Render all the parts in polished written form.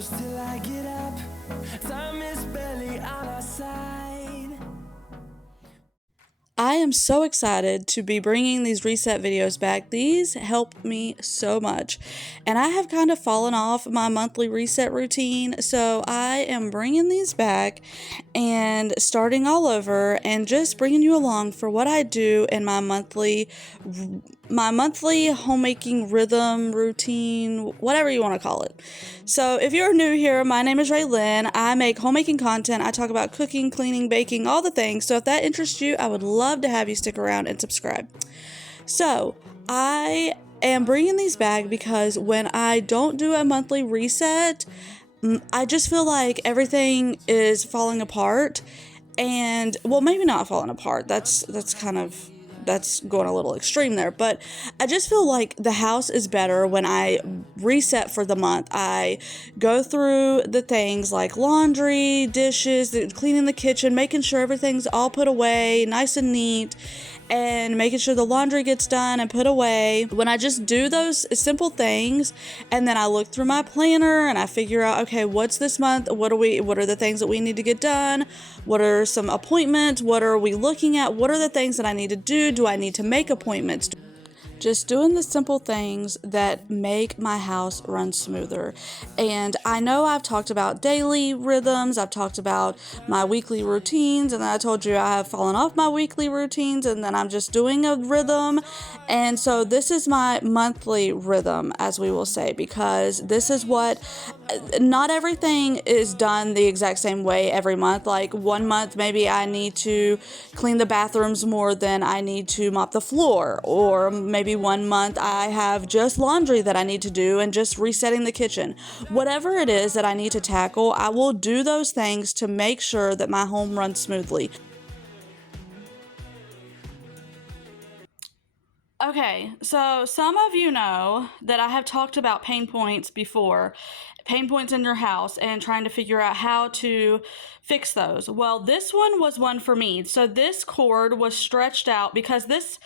close till I get up. Time is barely on our side. I am so excited to be bringing these reset videos back. These help me so much. And I have kind of fallen off my monthly reset routine. So I am bringing these back and starting all over and just bringing you along for what I do in my monthly homemaking rhythm, routine, whatever you want to call it. So if you're new here, my name is Raylynn. I make homemaking content. I talk about cooking, cleaning, baking, all the things. So if that interests you, I would love to have you stick around and subscribe. So I am bringing these back because when I don't do a monthly reset, I just feel like everything is falling apart. And well, maybe not falling apart. That's going a little extreme there, but I just feel like the house is better when I reset for the month. I go through the things like laundry, dishes, cleaning the kitchen, making sure everything's all put away nice and neat, and making sure the laundry gets done and put away. When I just do those simple things, and then I look through my planner and I figure out, okay, what's this month? What are the things that we need to get done? What are some appointments? What are we looking at? What are the things that I need to do? Do I need to make appointments? Just doing the simple things that make my house run smoother. And I know I've talked about daily rhythms, I've talked about my weekly routines, and then I told you I have fallen off my weekly routines, and then I'm just doing a rhythm. And so this is my monthly rhythm, as we will say, because this is what, not everything is done the exact same way every month. Like one month, maybe I need to clean the bathrooms more than I need to mop the floor, or maybe one month I have just laundry that I need to do and just resetting the kitchen. Whatever it is that I need to tackle, I will do those things to make sure that my home runs smoothly. Okay, so some of you know that I have talked about pain points before, pain points in your house, and trying to figure out how to fix those. Well, this one was one for me. So this cord was stretched out because this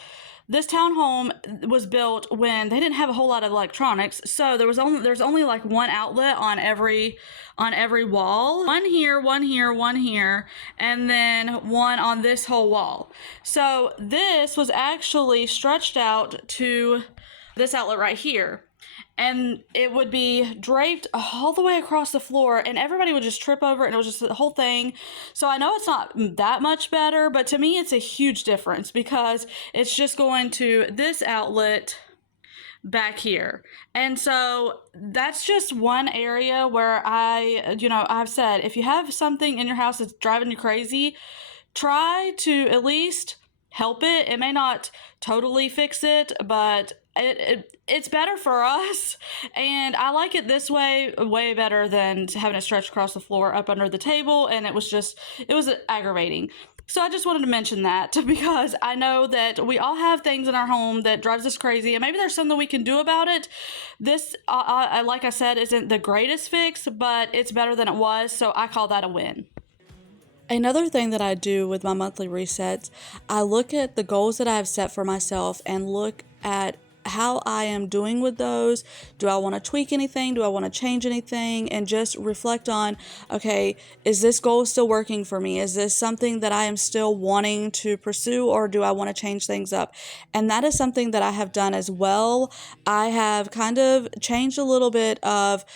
townhome was built when they didn't have a whole lot of electronics, so there's only like one outlet on every wall. One here, one here, one here, and then one on this whole wall. So this was actually stretched out to this outlet right here. And it would be draped all the way across the floor, and everybody would just trip over it, and it was just the whole thing. So I know it's not that much better, but to me it's a huge difference because it's just going to this outlet back here. And so that's just one area where I've said, if you have something in your house that's driving you crazy, try to at least help it. It may not totally fix it, but it's better for us, and I like it this way way better than having it stretched across the floor up under the table, and it was aggravating. So I just wanted to mention that because I know that we all have things in our home that drives us crazy, and maybe there's something we can do about it. This, like I said, isn't the greatest fix, but it's better than it was, so I call that a win. Another thing that I do with my monthly resets, I look at the goals that I have set for myself and look at how I am doing with those. Do I want to tweak anything? Do I want to change anything? And just reflect on, okay, is this goal still working for me? Is this something that I am still wanting to pursue, or do I want to change things up? And that is something that I have done as well. I have kind of changed a little bit of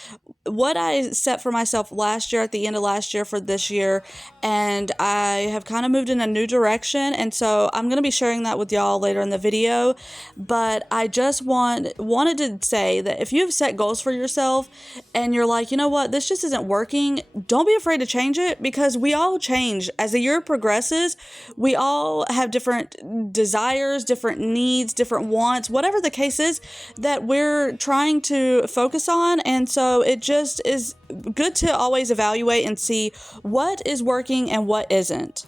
what I set for myself last year, at the end of last year, for this year, and I have kind of moved in a new direction, and so I'm going to be sharing that with y'all later in the video. But I just wanted to say that if you have set goals for yourself and you're like, you know what, this just isn't working, don't be afraid to change it, because we all change. As the year progresses, we all have different desires, different needs, different wants, whatever the case is that we're trying to focus on. And so it just is good to always evaluate and see what is working and what isn't.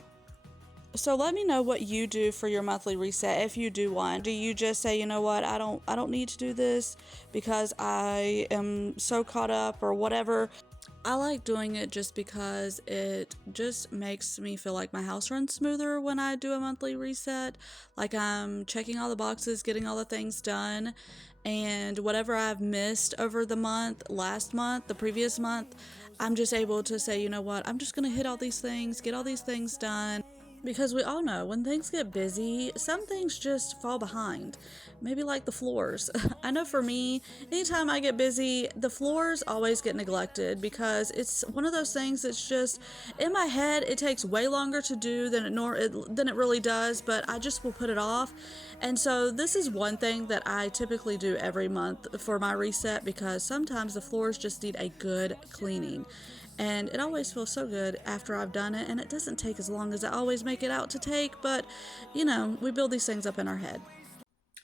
So let me know what you do for your monthly reset, if you do one. Do you just say, you know what, I don't need to do this because I am so caught up or whatever? I like doing it just because it just makes me feel like my house runs smoother when I do a monthly reset. Like I'm checking all the boxes, getting all the things done, and whatever I've missed over the month, last month, the previous month, I'm just able to say, you know what, I'm just gonna hit all these things, get all these things done. Because we all know when things get busy, some things just fall behind. Maybe like the floors. I know for me, anytime I get busy, the floors always get neglected because it's one of those things that's just in my head. It takes way longer to do than it really does, but I just will put it off. And so this is one thing that I typically do every month for my reset because sometimes the floors just need a good cleaning. And it always feels so good after I've done it, and it doesn't take as long as I always make it out to take, but we build these things up in our head.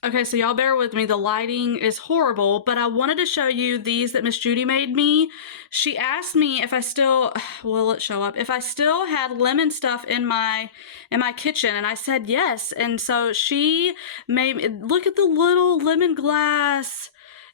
Okay, so y'all bear with me. The lighting is horrible, but I wanted to show you these that Miss Judy made me. She asked me if I still, will it show up? If I still had lemon stuff in my kitchen, and I said yes. And so she made, look at the little lemon glass.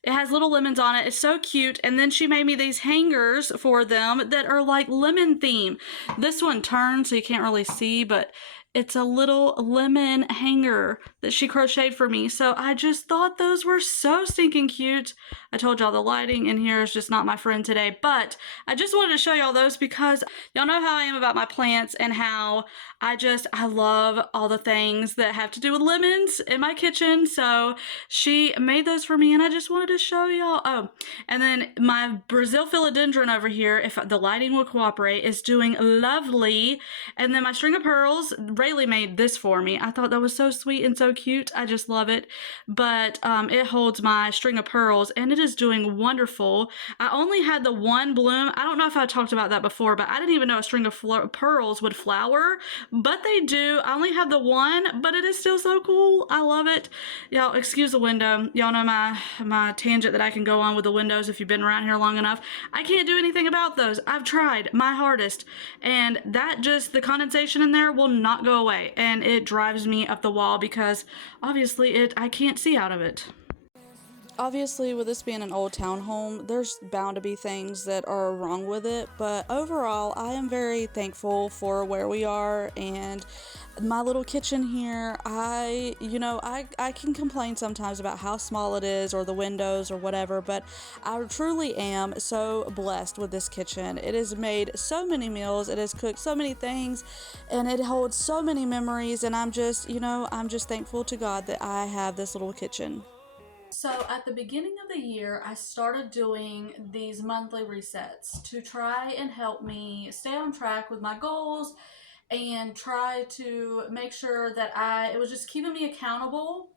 It has little lemons on it. It's so cute. And then she made me these hangers for them that are like lemon theme. This one turns so you can't really see, but it's a little lemon hanger that she crocheted for me. So I just thought those were so stinking cute. I told y'all the lighting in here is just not my friend today, but I just wanted to show y'all those because y'all know how I am about my plants and how I love all the things that have to do with lemons in my kitchen. So she made those for me and I just wanted to show y'all. Oh, and then my Brazil philodendron over here, if the lighting will cooperate, is doing lovely. And then my string of pearls, Rayleigh made this for me. I thought that was so sweet and so cute. I just love it. But it holds my string of pearls and it is doing wonderful. I only had the one bloom. I don't know if I talked about that before, but I didn't even know a string of pearls would flower, but they do. I only have the one, but it is still so cool. I love it. Y'all, excuse the window. Y'all know my tangent that I can go on with the windows if you've been around here long enough. I can't do anything about those. I've tried my hardest, and the condensation in there will not go away, and it drives me up the wall because obviously I can't see out of it. Obviously, with this being an old townhome, there's bound to be things that are wrong with it, but overall, I am very thankful for where we are and my little kitchen here. I can complain sometimes about how small it is or the windows or whatever, but I truly am so blessed with this kitchen. It has made so many meals, it has cooked so many things, and it holds so many memories, and I'm just thankful to God that I have this little kitchen. So at the beginning of the year, I started doing these monthly resets to try and help me stay on track with my goals and try to make sure that it was just keeping me accountable.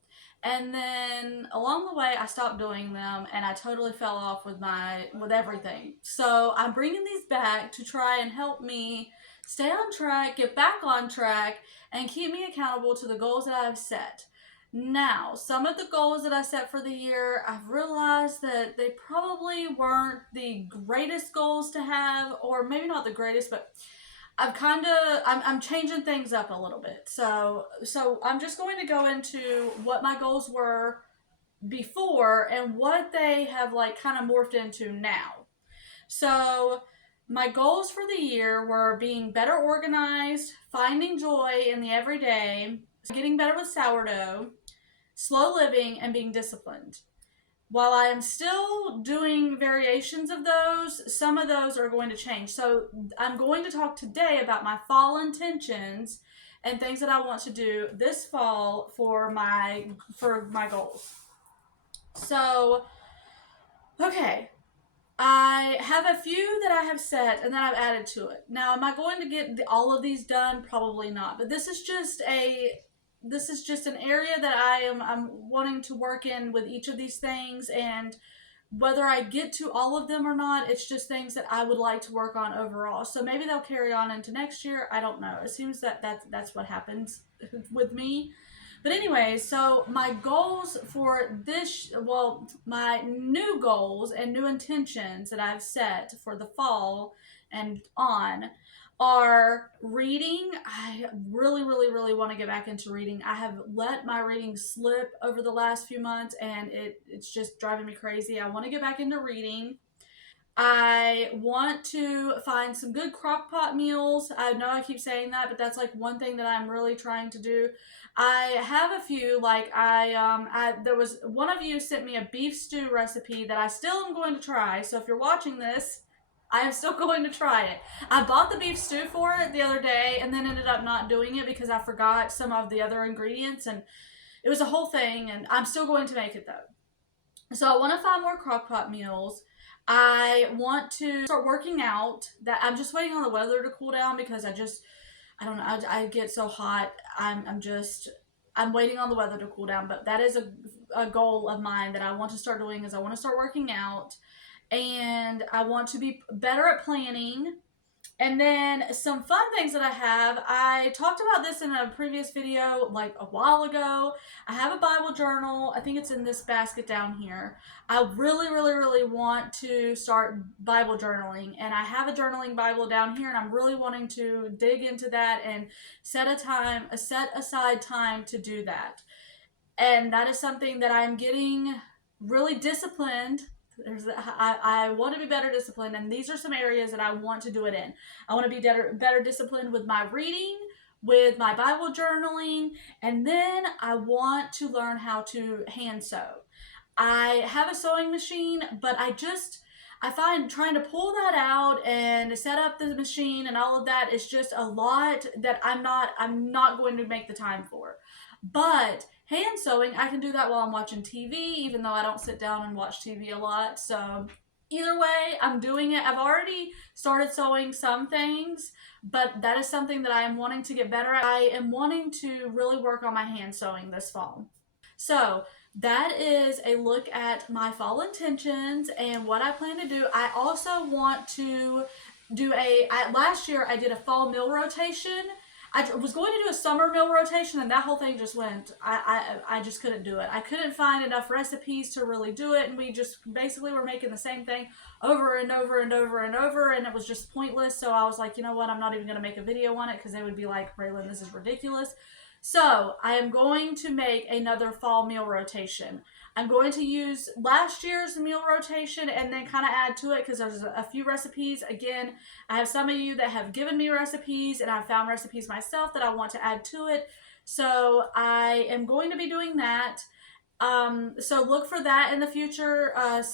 And then along the way, I stopped doing them and I totally fell off with everything. So I'm bringing these back to try and help me stay on track, get back on track, and keep me accountable to the goals that I've set. Now, some of the goals that I set for the year, I've realized that they probably weren't the greatest goals to have, or maybe not the greatest, but I'm changing things up a little bit. So I'm just going to go into what my goals were before and what they have like kind of morphed into now. So my goals for the year were being better organized, finding joy in the everyday, getting better with sourdough, slow living, and being disciplined. While I am still doing variations of those, some of those are going to change. So I'm going to talk today about my fall intentions and things that I want to do this fall for my goals. So, okay, I have a few that I have set and then I've added to it. Now, am I going to get all of these done? Probably not. But this is just an area that I'm wanting to work in with each of these things, and whether I get to all of them or not, it's just things that I would like to work on overall. So maybe they'll carry on into next year. I don't know. It seems that's what happens with me. But anyway, so my goals for my new goals and new intentions that I've set for the fall and on are reading. I really, really, really want to get back into reading. I have let my reading slip over the last few months and it's just driving me crazy. I want to get back into reading. I want to find some good crock pot meals. I know I keep saying that, but that's like one thing that I'm really trying to do. I have a few, like there was one of you sent me a beef stew recipe that I still am going to try. So if you're watching this, I am still going to try it. I bought the beef stew for it the other day and then ended up not doing it because I forgot some of the other ingredients, and it was a whole thing, and I'm still going to make it though. So I want to find more crock pot meals. I want to start working out. That I'm just waiting on the weather to cool down because I don't know, I get so hot. I'm waiting on the weather to cool down, but that is a goal of mine that I want to start doing. Is I want to start working out, and I want to be better at planning. And then some fun things that I have, I talked about this in a previous video like a while ago. I have a Bible journal. I think it's in this basket down here. I really want to start Bible journaling, and I have a journaling Bible down here, and I'm really wanting to dig into that and set aside time to do that. And that is something that I'm getting really disciplined. I want to be better disciplined, and these are some areas that I want to do it in. I want to be better disciplined with my reading, with my Bible journaling, and then I want to learn how to hand sew. I have a sewing machine, but I find trying to pull that out and set up the machine and all of that is just a lot that I'm not going to make the time for. But hand sewing, I can do that while I'm watching TV, even though I don't sit down and watch TV a lot. So either way, I'm doing it. I've already started sewing some things, but that is something that I am wanting to get better at. I am wanting to really work on my hand sewing this fall. So that is a look at my fall intentions and what I plan to do. I also want to do last year I did a fall meal rotation. I was going to do a summer meal rotation, and that whole thing just went. I just couldn't do it. I couldn't find enough recipes to really do it, and we just basically were making the same thing over and over and over and over, and it was just pointless. So I was like, you know what? I'm not even going to make a video on it because they would be like, Raylynn, this is ridiculous. So I am going to make another fall meal rotation. I'm going to use last year's meal rotation and then kind of add to it because there's a few recipes. Again, I have some of you that have given me recipes, and I've found recipes myself that I want to add to it. So I am going to be doing that. So look for that in the future. A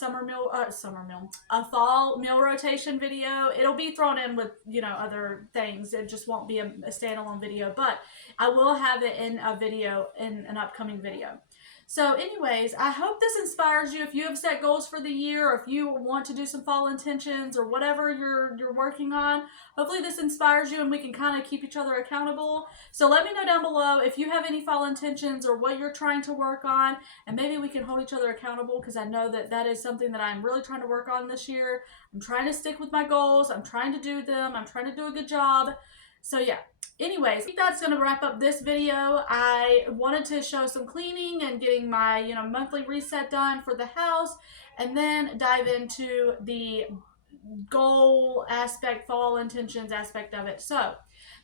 fall meal rotation video. It'll be thrown in with, other things. It just won't be a standalone video, but I will have it in a video, in an upcoming video. So anyways, I hope this inspires you. If you have set goals for the year, or if you want to do some fall intentions or whatever you're working on, hopefully this inspires you and we can kind of keep each other accountable. So let me know down below if you have any fall intentions or what you're trying to work on, and maybe we can hold each other accountable because I know that is something that I'm really trying to work on this year. I'm trying to stick with my goals. I'm trying to do them. I'm trying to do a good job. So yeah. Anyways, I think that's going to wrap up this video. I wanted to show some cleaning and getting my, monthly reset done for the house, and then dive into the goal aspect, fall intentions aspect of it. So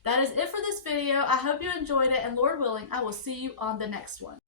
that is it for this video. I hope you enjoyed it, and Lord willing, I will see you on the next one.